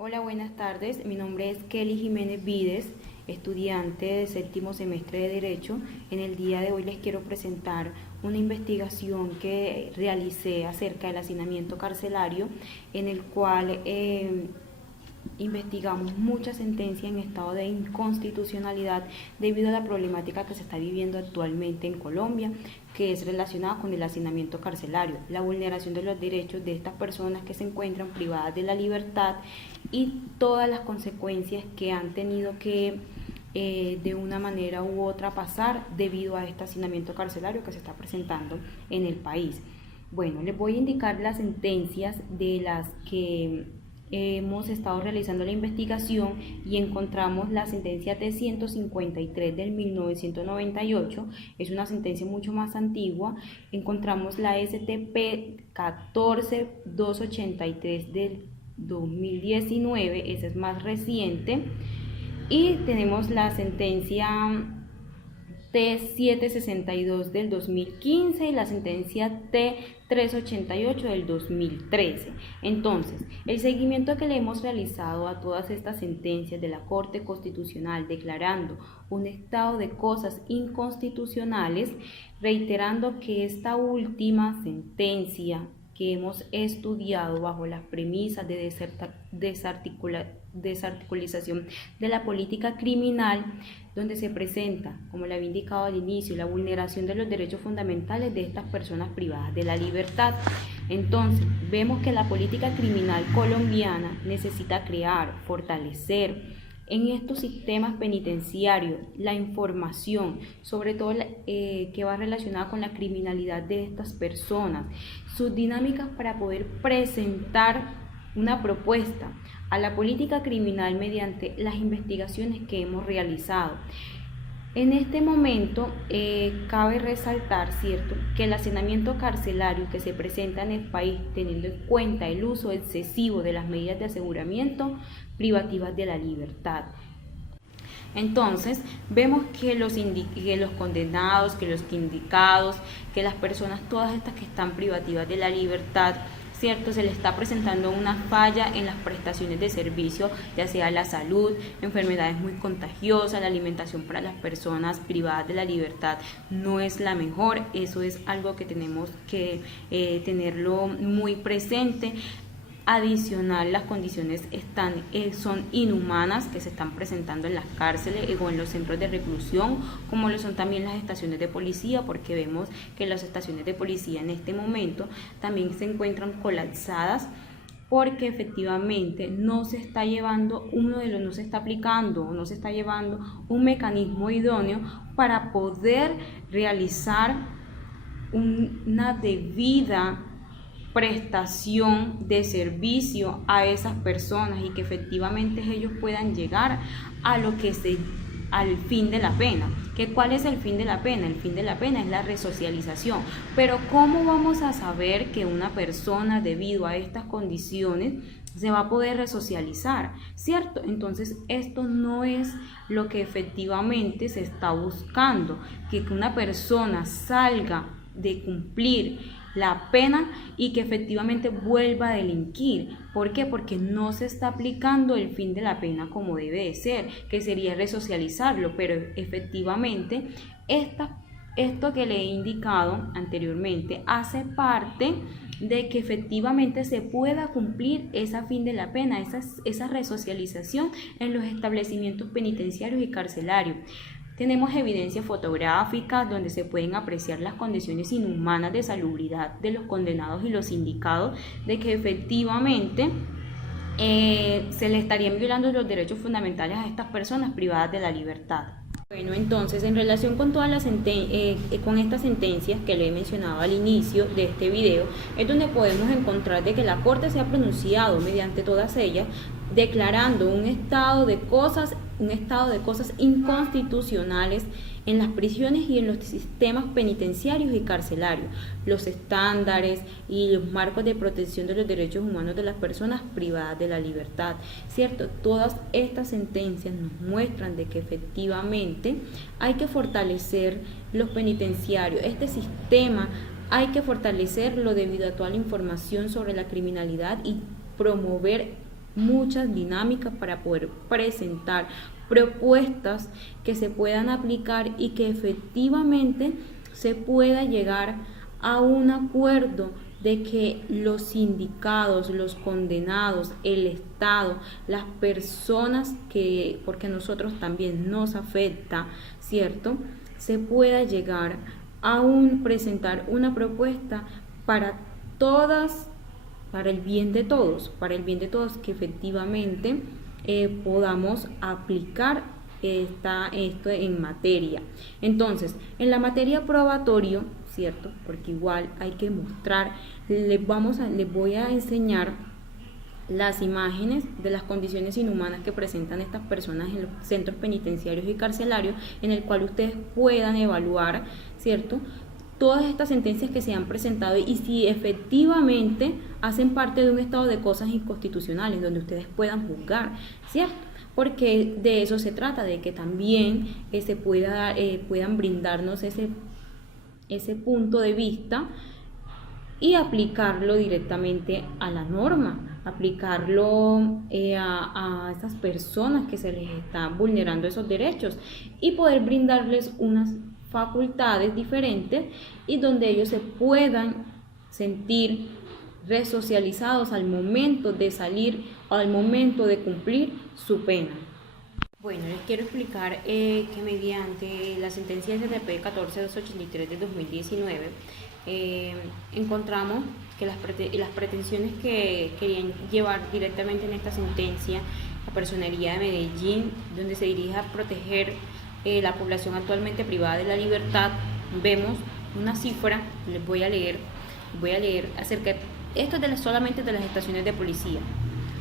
Hola, buenas tardes. Mi nombre es Kelly Jiménez Vides, estudiante de séptimo semestre de Derecho. En el día de hoy les quiero presentar una investigación que realicé acerca del hacinamiento carcelario, en el cual investigamos muchas sentencias en estado de inconstitucionalidad debido a la problemática que se está viviendo actualmente en Colombia, que es relacionada con el hacinamiento carcelario, la vulneración de los derechos de estas personas que se encuentran privadas de la libertad y todas las consecuencias que han tenido que de una manera u otra pasar debido a este hacinamiento carcelario que se está presentando en el país. Bueno, les voy a indicar las sentencias de las que hemos estado realizando la investigación y encontramos la sentencia T-153 del 1998, es una sentencia mucho más antigua. Encontramos la STP 14283 del 2019, esa es más reciente, y tenemos la sentencia T-762 del 2015 y la sentencia T-388 del 2013. Entonces, el seguimiento que le hemos realizado a todas estas sentencias de la Corte Constitucional declarando un estado de cosas inconstitucionales, reiterando que esta última sentencia que hemos estudiado bajo las premisas de desarticulización de la política criminal, donde se presenta, como le había indicado al inicio, la vulneración de los derechos fundamentales de estas personas privadas de la libertad. Entonces, vemos que la política criminal colombiana necesita crear, fortalecer en estos sistemas penitenciarios la información, sobre todo que va relacionada con la criminalidad de estas personas, sus dinámicas para poder presentar una propuesta a la política criminal mediante las investigaciones que hemos realizado. En este momento cabe resaltar, ¿cierto?, que el hacinamiento carcelario que se presenta en el país, teniendo en cuenta el uso excesivo de las medidas de aseguramiento privativas de la libertad. Entonces, vemos que los condenados, que los indicados, que las personas, todas estas que están privativas de la libertad, ¿cierto?, se le está presentando una falla en las prestaciones de servicio, ya sea la salud, enfermedades muy contagiosas, la alimentación para las personas privadas de la libertad no es la mejor. Eso es algo que tenemos que tenerlo muy presente. Adicional, las condiciones son inhumanas que se están presentando en las cárceles o en los centros de reclusión, como lo son también las estaciones de policía, porque vemos que las estaciones de policía en este momento también se encuentran colapsadas, porque efectivamente no se está llevando un mecanismo idóneo para poder realizar una debida prestación de servicio a esas personas y que efectivamente ellos puedan llegar a al fin de la pena. ¿Cuál es el fin de la pena? El fin de la pena es la resocialización. Pero ¿cómo vamos a saber que una persona, debido a estas condiciones, se va a poder resocializar? ¿Cierto? Entonces, esto no es lo que efectivamente se está buscando, que una persona salga de cumplir la pena y que efectivamente vuelva a delinquir. ¿Por qué? Porque no se está aplicando el fin de la pena como debe de ser, que sería resocializarlo, pero efectivamente esto que le he indicado anteriormente hace parte de que efectivamente se pueda cumplir ese fin de la pena, esa resocialización en los establecimientos penitenciarios y carcelarios. Tenemos evidencia fotográfica donde se pueden apreciar las condiciones inhumanas de salubridad de los condenados y los indicados, de que efectivamente se le estarían violando los derechos fundamentales a estas personas privadas de la libertad. Bueno, entonces, en relación con con estas sentencias que le he mencionado al inicio de este video, es donde podemos encontrar de que la Corte se ha pronunciado mediante todas ellas, declarando un estado de cosas inconstitucionales en las prisiones y en los sistemas penitenciarios y carcelarios, los estándares y los marcos de protección de los derechos humanos de las personas privadas de la libertad, ¿cierto? Todas estas sentencias nos muestran de que efectivamente hay que fortalecer los penitenciarios, este sistema hay que fortalecerlo debido a toda la información sobre la criminalidad y promover muchas dinámicas para poder presentar propuestas que se puedan aplicar y que efectivamente se pueda llegar a un acuerdo de que los sindicados, los condenados, el Estado, las personas que, porque a nosotros también nos afecta, ¿cierto?, se pueda llegar a presentar una propuesta para todas, para el bien de todos, que efectivamente podamos aplicar esto en materia. Entonces, en la materia probatorio, ¿cierto?, porque igual hay que mostrar, les voy a enseñar las imágenes de las condiciones inhumanas que presentan estas personas en los centros penitenciarios y carcelarios, en el cual ustedes puedan evaluar, ¿cierto?, todas estas sentencias que se han presentado y si efectivamente hacen parte de un estado de cosas inconstitucionales donde ustedes puedan juzgar, ¿cierto? Porque de eso se trata, de que también puedan brindarnos ese punto de vista y aplicarlo directamente a la norma, aplicarlo a esas personas que se les está vulnerando esos derechos y poder brindarles unas facultades diferentes y donde ellos se puedan sentir resocializados al momento de salir o al momento de cumplir su pena. Bueno, les quiero explicar que mediante la sentencia STP 14283 de 2019 encontramos que las pretensiones que querían llevar directamente en esta sentencia la Personería de Medellín, donde se dirige a proteger la población actualmente privada de la libertad, vemos una cifra, les voy a leer acerca de esto solamente de las estaciones de policía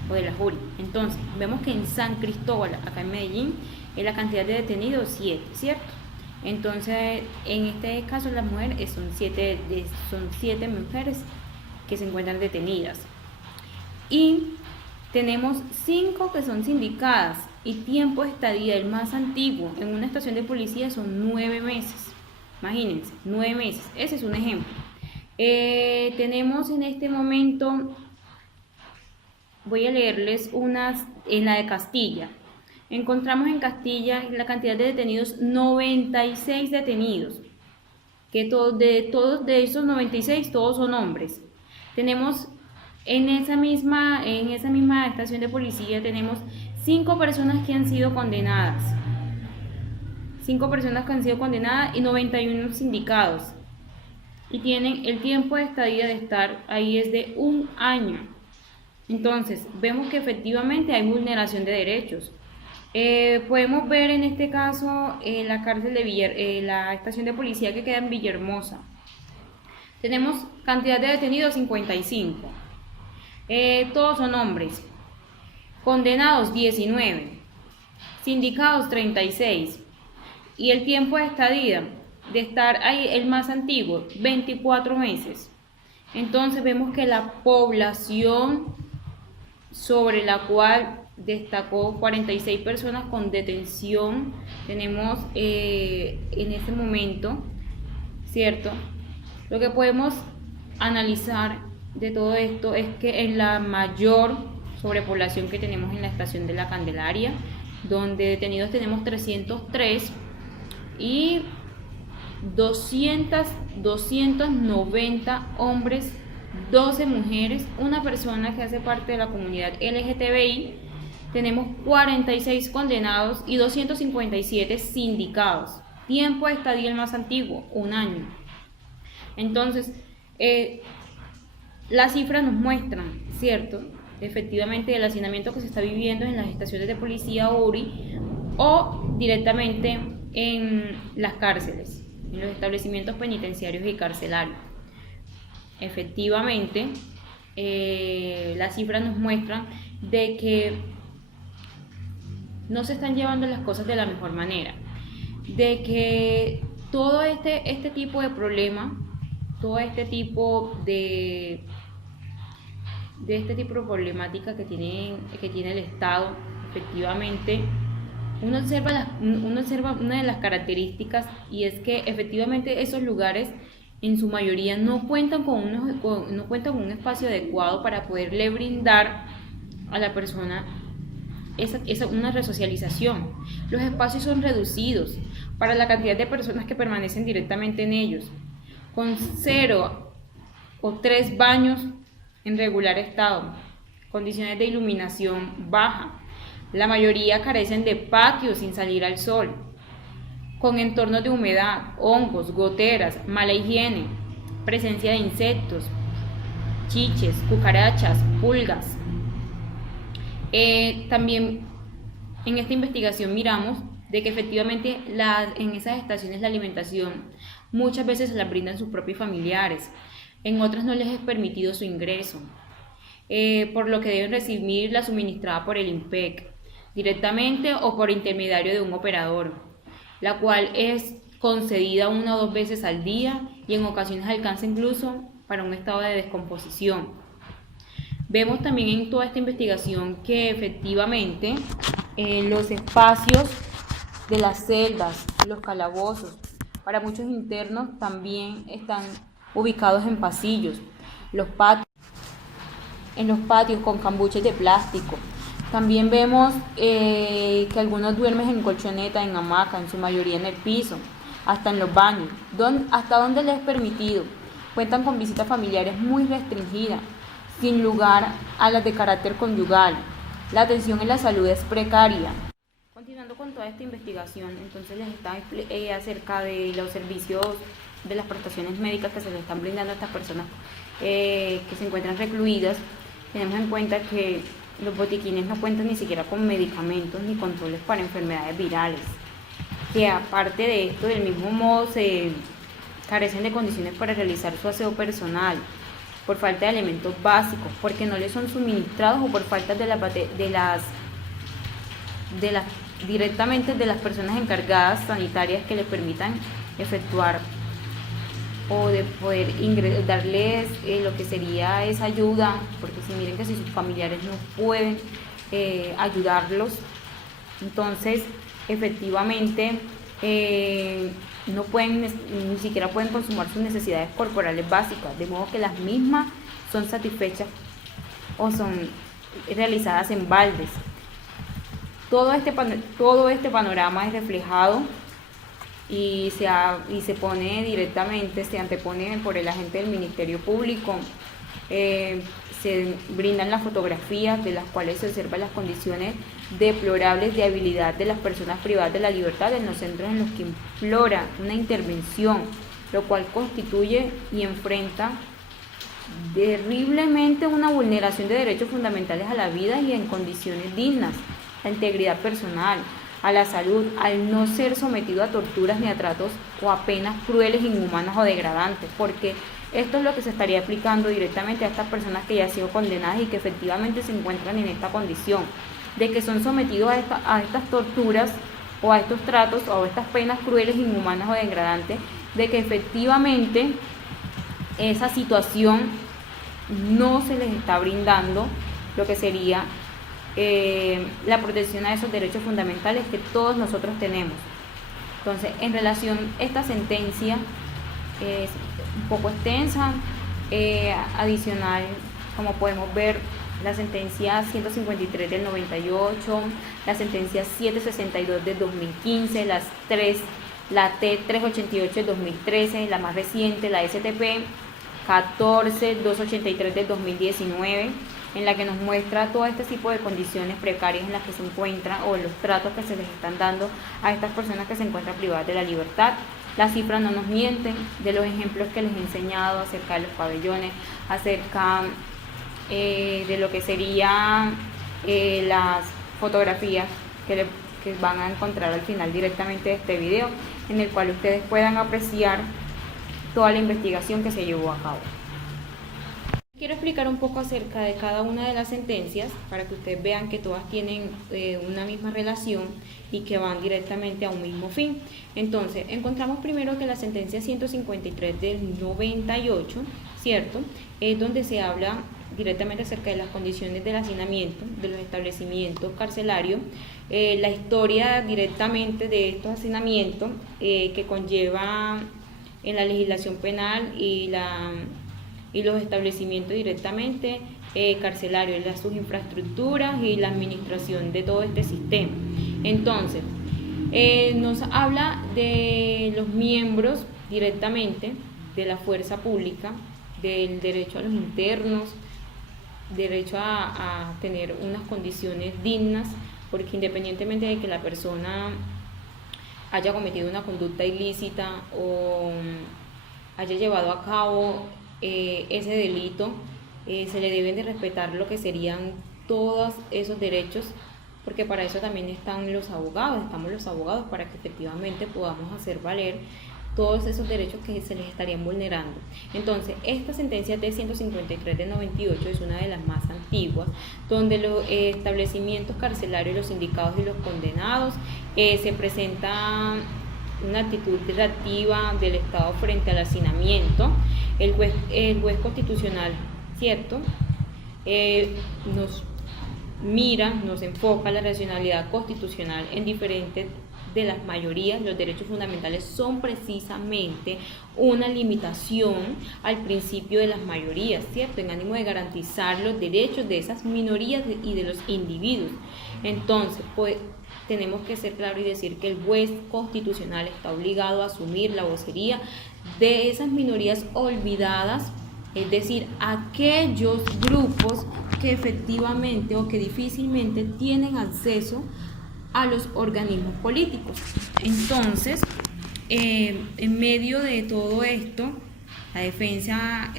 o de la jury. Entonces, vemos que en San Cristóbal, acá en Medellín, la cantidad de detenidos 7, ¿cierto? Entonces, en este caso las mujeres son 7 mujeres que se encuentran detenidas. Y tenemos 5 que son sindicadas y tiempo de estadía, el más antiguo en una estación de policía son 9 meses. Imagínense, 9 meses. Ese es un ejemplo. Tenemos en este momento, voy a leerles unas en la de Castilla. Encontramos en Castilla la cantidad de detenidos, 96 detenidos, que de esos 96, todos son hombres. Tenemos en esa misma estación de policía, tenemos 5 personas que han sido condenadas. 5 personas que han sido condenadas y 91 sindicados. Y tienen el tiempo de estadía de estar ahí es de 1 año. Entonces, vemos que efectivamente hay vulneración de derechos. Podemos ver en este caso la cárcel de la estación de policía que queda en Villahermosa. Tenemos cantidad de detenidos 55. Todos son hombres. Condenados 19. Sindicados 36. Y el tiempo de estadía de estar ahí, el más antiguo, 24 meses. Entonces vemos que la población sobre la cual destacó 46 personas con detención, tenemos en este momento, ¿cierto? Lo que podemos analizar de todo esto es que en la mayor sobrepoblación que tenemos en la estación de la Candelaria, donde detenidos tenemos 303 y 290 hombres, 12 mujeres, una persona que hace parte de la comunidad LGTBI, tenemos 46 condenados y 257 sindicados. Tiempo de estadía el más antiguo, 1 año. Entonces, las cifras nos muestran, ¿cierto?, efectivamente el hacinamiento que se está viviendo en las estaciones de policía URI o directamente en las cárceles, en los establecimientos penitenciarios y carcelarios. Efectivamente, las cifras nos muestran de que no se están llevando las cosas de la mejor manera, de que todo este tipo de problema, todo este tipo de problemática que tiene el Estado, efectivamente, uno observa una de las características, y es que efectivamente esos lugares en su mayoría no cuentan con un espacio adecuado para poderle brindar a la persona una resocialización. Los espacios son reducidos para la cantidad de personas que permanecen directamente en ellos, con 0 o 3 baños en regular estado, condiciones de iluminación baja. La mayoría carecen de patios sin salir al sol, con entornos de humedad, hongos, goteras, mala higiene, presencia de insectos, chiches, cucarachas, pulgas. También en esta investigación miramos de que efectivamente en esas estaciones la alimentación muchas veces la brindan sus propios familiares, en otras no les es permitido su ingreso, por lo que deben recibir la suministrada por el INPEC directamente o por intermediario de un operador, la cual es concedida 1 o 2 veces al día y en ocasiones alcanza incluso para un estado de descomposición. Vemos también en toda esta investigación que efectivamente los espacios de las celdas, los calabozos, para muchos internos también están ubicados en pasillos, en los patios con cambuches de plástico. También vemos que algunos duermen en colchoneta, en hamaca, en su mayoría en el piso, hasta en los baños, hasta donde les es permitido. Cuentan con visitas familiares muy restringidas, sin lugar a las de carácter conyugal. La atención en la salud es precaria. Continuando con toda esta investigación, entonces les está acerca de los servicios de las prestaciones médicas que se les están brindando a estas personas que se encuentran recluidas. Tenemos en cuenta que los botiquines no cuentan ni siquiera con medicamentos ni controles para enfermedades virales, que aparte de esto, del mismo modo, se carecen de condiciones para realizar su aseo personal, por falta de elementos básicos, porque no les son suministrados o por falta directamente de las personas encargadas sanitarias que les permitan efectuar o de poder darles lo que sería esa ayuda, porque si miren que si sus familiares no pueden ayudarlos, entonces efectivamente no pueden, ni siquiera pueden consumar sus necesidades corporales básicas, de modo que las mismas son satisfechas o son realizadas en baldes. Todo este panorama es reflejado y se pone directamente, se antepone por el agente del Ministerio Público. Se brindan las fotografías de las cuales se observan las condiciones deplorables de habilidad de las personas privadas de la libertad en los centros en los que implora una intervención, lo cual constituye y enfrenta terriblemente una vulneración de derechos fundamentales a la vida y en condiciones dignas, la integridad personal, a la salud, al no ser sometido a torturas ni a tratos o a penas crueles, inhumanas o degradantes, porque esto es lo que se estaría aplicando directamente a estas personas que ya han sido condenadas y que efectivamente se encuentran en esta condición, de que son sometidos a estas torturas o a estos tratos o a estas penas crueles, inhumanas o degradantes, de que efectivamente esa situación no se les está brindando lo que sería la protección a esos derechos fundamentales que todos nosotros tenemos. Entonces, en relación a esta sentencia, es un poco extensa, adicional, como podemos ver, la sentencia 153 del 98, la sentencia 762 del 2015, la T388 del 2013, la más reciente, la STP 14283 del 2019, en la que nos muestra todo este tipo de condiciones precarias en las que se encuentran o los tratos que se les están dando a estas personas que se encuentran privadas de la libertad. Las cifras no nos mienten, de los ejemplos que les he enseñado acerca de los pabellones, acerca de lo que serían las fotografías que van a encontrar al final directamente de este video, en el cual ustedes puedan apreciar toda la investigación que se llevó a cabo. Quiero explicar un poco acerca de cada una de las sentencias para que ustedes vean que todas tienen una misma relación y que van directamente a un mismo fin. Entonces, encontramos primero que la sentencia 153 del 98, ¿cierto? Es donde se habla directamente acerca de las condiciones del hacinamiento, de los establecimientos carcelarios, la historia directamente de estos hacinamientos que conlleva en la legislación penal y los establecimientos directamente carcelario, sus infraestructuras y la administración de todo este sistema. Entonces, nos habla de los miembros directamente de la fuerza pública, del derecho a los internos, derecho a tener unas condiciones dignas, porque independientemente de que la persona haya cometido una conducta ilícita o haya llevado a cabo ese delito, se le deben de respetar lo que serían todos esos derechos, porque para eso también estamos los abogados para que efectivamente podamos hacer valer todos esos derechos que se les estarían vulnerando. Entonces, esta sentencia T-153 de 98 es una de las más antiguas, donde los establecimientos carcelarios, los sindicados y los condenados se presenta una actitud reactiva del Estado frente al hacinamiento. El juez constitucional, ¿cierto?, nos enfoca la racionalidad constitucional en diferentes de las mayorías. Los derechos fundamentales son precisamente una limitación al principio de las mayorías, ¿cierto?, en ánimo de garantizar los derechos de esas minorías y de los individuos. Entonces, pues, tenemos que ser claros y decir que el juez constitucional está obligado a asumir la vocería de esas minorías olvidadas, es decir, aquellos grupos que efectivamente o que difícilmente tienen acceso a los organismos políticos. Entonces, en medio de todo esto, la defensa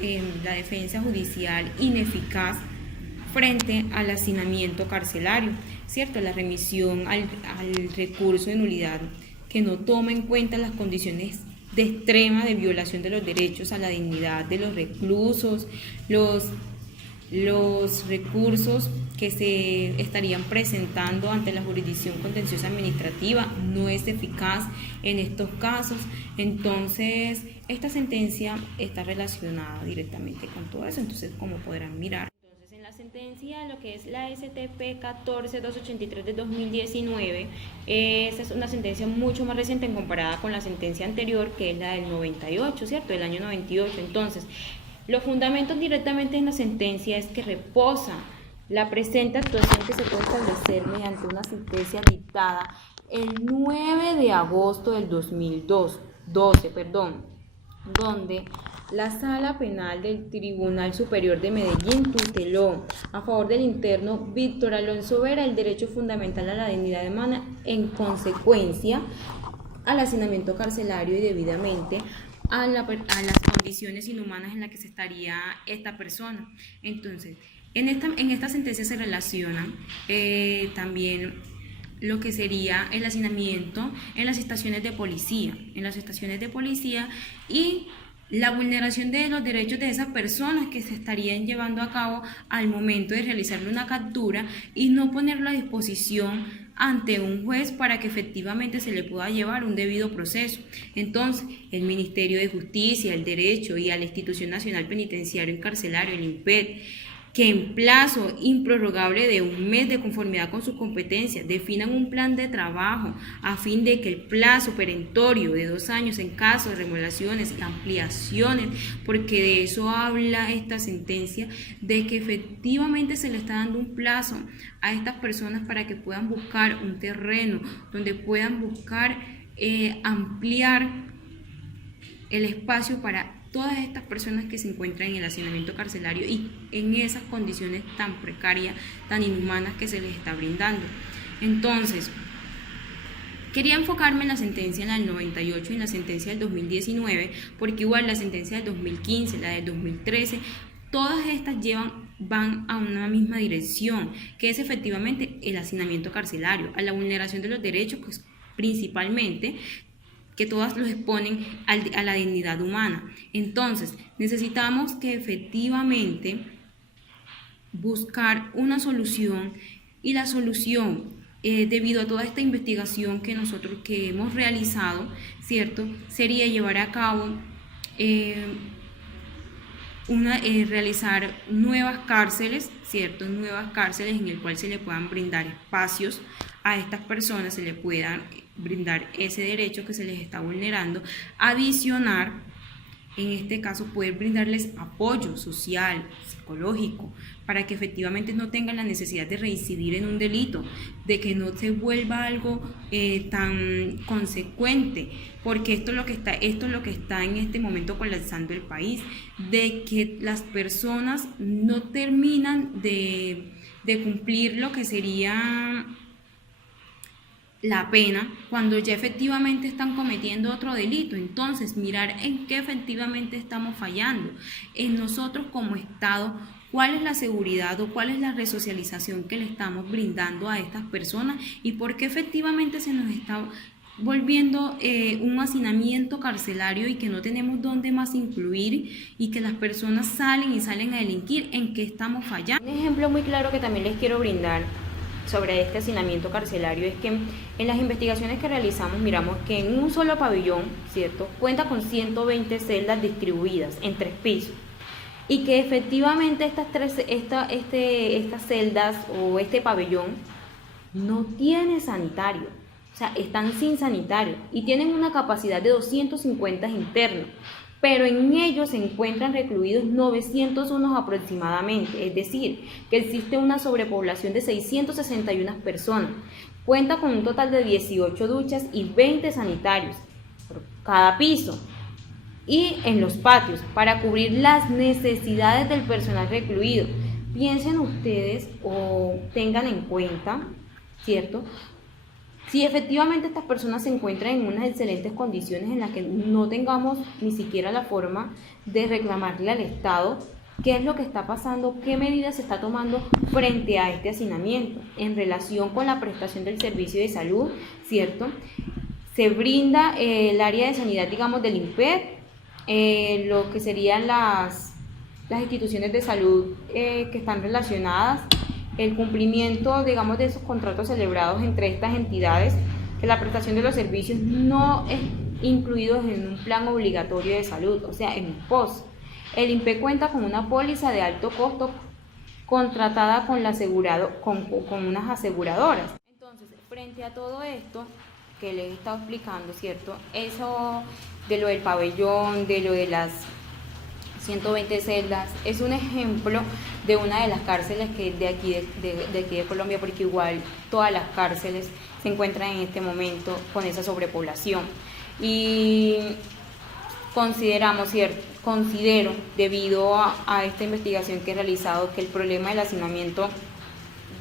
judicial ineficaz frente al hacinamiento carcelario, ¿cierto?, la remisión al recurso de nulidad que no toma en cuenta las condiciones de extrema de violación de los derechos a la dignidad de los reclusos, los recursos que se estarían presentando ante la jurisdicción contenciosa administrativa no es eficaz en estos casos. Entonces, esta sentencia está relacionada directamente con todo eso, entonces, como podrán mirar. Entonces, en la sentencia, lo que es la STP 14283 de 2019, esa es una sentencia mucho más reciente en comparada con la sentencia anterior, que es la del 98, ¿cierto?, del año 98. Entonces, los fundamentos directamente en la sentencia es que reposa la presente actuación que se puede establecer mediante una sentencia dictada el 9 de agosto del 2012, donde la Sala Penal del Tribunal Superior de Medellín tuteló a favor del interno Víctor Alonso Vera el derecho fundamental a la dignidad humana en consecuencia al hacinamiento carcelario y debidamente a las condiciones inhumanas en las que se estaría esta persona. Entonces, en esta sentencia se relaciona también lo que sería el hacinamiento en las estaciones de policía, y la vulneración de los derechos de esas personas que se estarían llevando a cabo al momento de realizarle una captura y no ponerlo a disposición ante un juez para que efectivamente se le pueda llevar un debido proceso. Entonces, el Ministerio de Justicia, el Derecho y a la Institución Nacional Penitenciario y Carcelario, el INPET, que en plazo improrrogable de un mes de conformidad con sus competencias definan un plan de trabajo a fin de que el plazo perentorio de 2 años en caso de remodelaciones, ampliaciones, porque de eso habla esta sentencia, de que efectivamente se le está dando un plazo a estas personas para que puedan buscar un terreno donde puedan buscar ampliar el espacio para todas estas personas que se encuentran en el hacinamiento carcelario y en esas condiciones tan precarias, tan inhumanas que se les está brindando. Entonces, quería enfocarme en la sentencia en el 98 y en la sentencia del 2019, porque igual la sentencia del 2015, la del 2013, todas estas van a una misma dirección, que es efectivamente el hacinamiento carcelario, a la vulneración de los derechos, pues, principalmente, que todas los exponen a la dignidad humana. Entonces, necesitamos que efectivamente buscar una solución, y la solución, debido a toda esta investigación que hemos realizado, ¿cierto?, sería llevar a cabo realizar nuevas cárceles, ¿cierto?, nuevas cárceles en el cual se le puedan brindar espacios a estas personas, se le puedan brindar ese derecho que se les está vulnerando, adicionar, en este caso, poder brindarles apoyo social, psicológico, para que efectivamente no tengan la necesidad de reincidir en un delito, de que no se vuelva algo tan consecuente, porque esto es lo que está en este momento colapsando el país, de que las personas no terminan de cumplir lo que sería la pena cuando ya efectivamente están cometiendo otro delito. Entonces, mirar en qué efectivamente estamos fallando, en nosotros como Estado, cuál es la seguridad o cuál es la resocialización que le estamos brindando a estas personas y por qué efectivamente se nos está volviendo un hacinamiento carcelario y que no tenemos dónde más incluir y que las personas salen a delinquir. ¿En qué estamos fallando? Un ejemplo muy claro que también les quiero brindar sobre este hacinamiento carcelario es que en las investigaciones que realizamos miramos que en un solo pabellón, ¿cierto?, cuenta con 120 celdas distribuidas en 3 pisos y que efectivamente estas celdas o este pabellón no tiene sanitario, o sea, están sin sanitario y tienen una capacidad de 250 internos, pero en ellos se encuentran recluidos 901 aproximadamente, es decir, que existe una sobrepoblación de 661 personas. Cuenta con un total de 18 duchas y 20 sanitarios por cada piso y en los patios para cubrir las necesidades del personal recluido. Piensen ustedes o tengan en cuenta, ¿cierto?, si efectivamente estas personas se encuentran en unas excelentes condiciones en las que no tengamos ni siquiera la forma de reclamarle al Estado qué es lo que está pasando, qué medidas se está tomando frente a este hacinamiento en relación con la prestación del servicio de salud, ¿cierto? Se brinda el área de sanidad, digamos, del INPET, lo que serían las instituciones de salud que están relacionadas, el cumplimiento, digamos, de esos contratos celebrados entre estas entidades, que la prestación de los servicios no es incluido en un plan obligatorio de salud, o sea, en POS. El INPE cuenta con una póliza de alto costo contratada con unas aseguradoras. Entonces, frente a todo esto que les he estado explicando, ¿cierto?, eso de lo del pabellón, de lo de las 120 celdas, es un ejemplo de una de las cárceles que de aquí de Colombia, porque igual todas las cárceles se encuentran en este momento con esa sobrepoblación. Y considero, debido a esta investigación que he realizado, que el problema del hacinamiento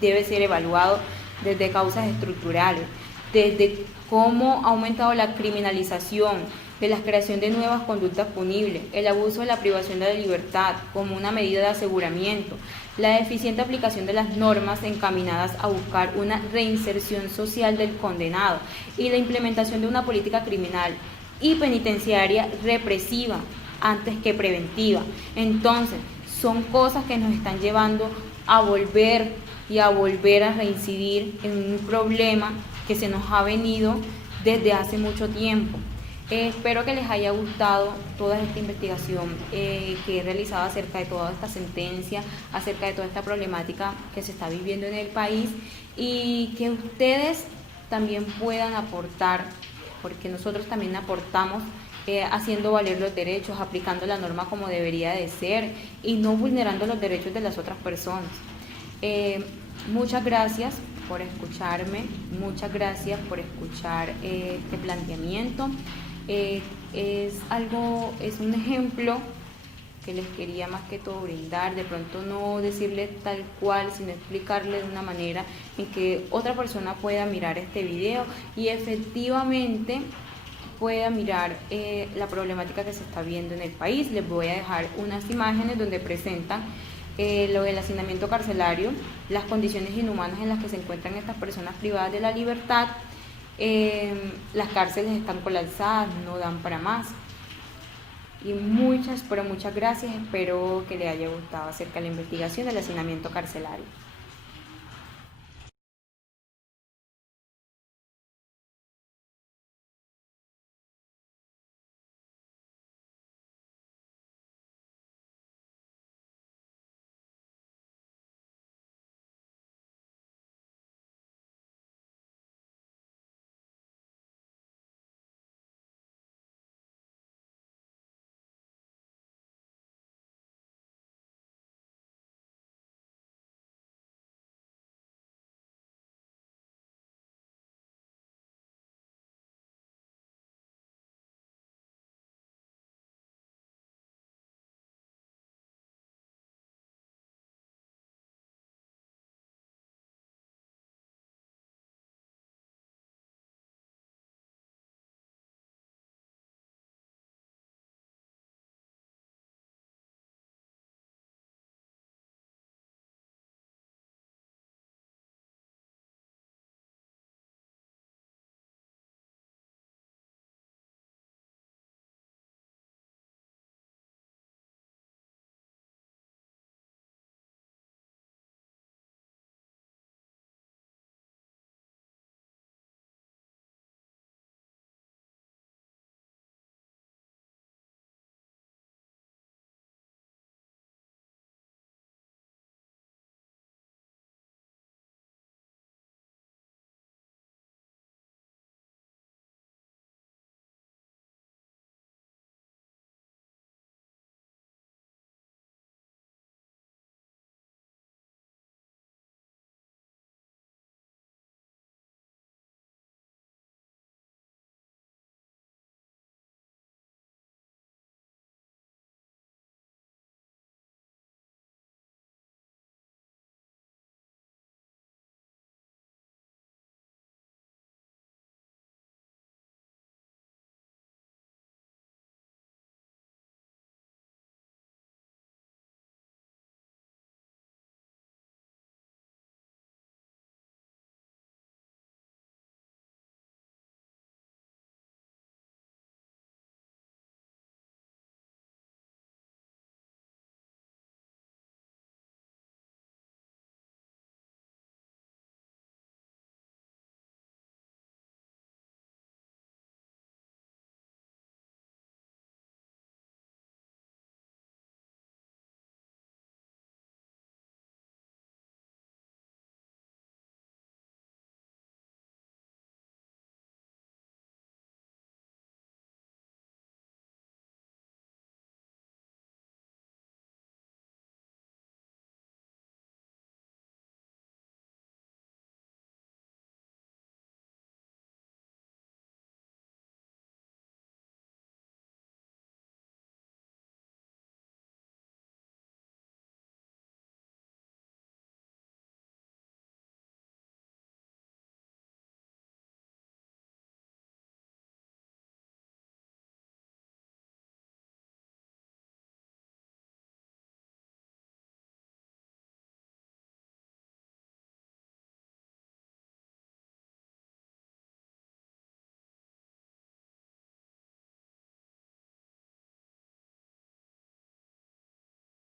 debe ser evaluado desde causas estructurales, desde cómo ha aumentado la criminalización, de la creación de nuevas conductas punibles, el abuso de la privación de la libertad como una medida de aseguramiento, la eficiente aplicación de las normas encaminadas a buscar una reinserción social del condenado y la implementación de una política criminal y penitenciaria represiva antes que preventiva. Entonces, son cosas que nos están llevando a volver a reincidir en un problema que se nos ha venido desde hace mucho tiempo. Espero que les haya gustado toda esta investigación que he realizado acerca de toda esta sentencia, acerca de toda esta problemática que se está viviendo en el país y que ustedes también puedan aportar, porque nosotros también aportamos haciendo valer los derechos, aplicando la norma como debería de ser y no vulnerando los derechos de las otras personas. Muchas gracias por escucharme, muchas gracias por escuchar este planteamiento. Es un ejemplo que les quería más que todo brindar, de pronto no decirle tal cual, sino explicarle de una manera en que otra persona pueda mirar este video y efectivamente pueda mirar la problemática que se está viendo en el país. Les voy a dejar unas imágenes donde presentan lo del hacinamiento carcelario, las condiciones inhumanas en las que se encuentran estas personas privadas de la libertad. Las cárceles están colapsadas, no dan para más. Y muchas gracias. Espero que les haya gustado acerca de la investigación del hacinamiento carcelario.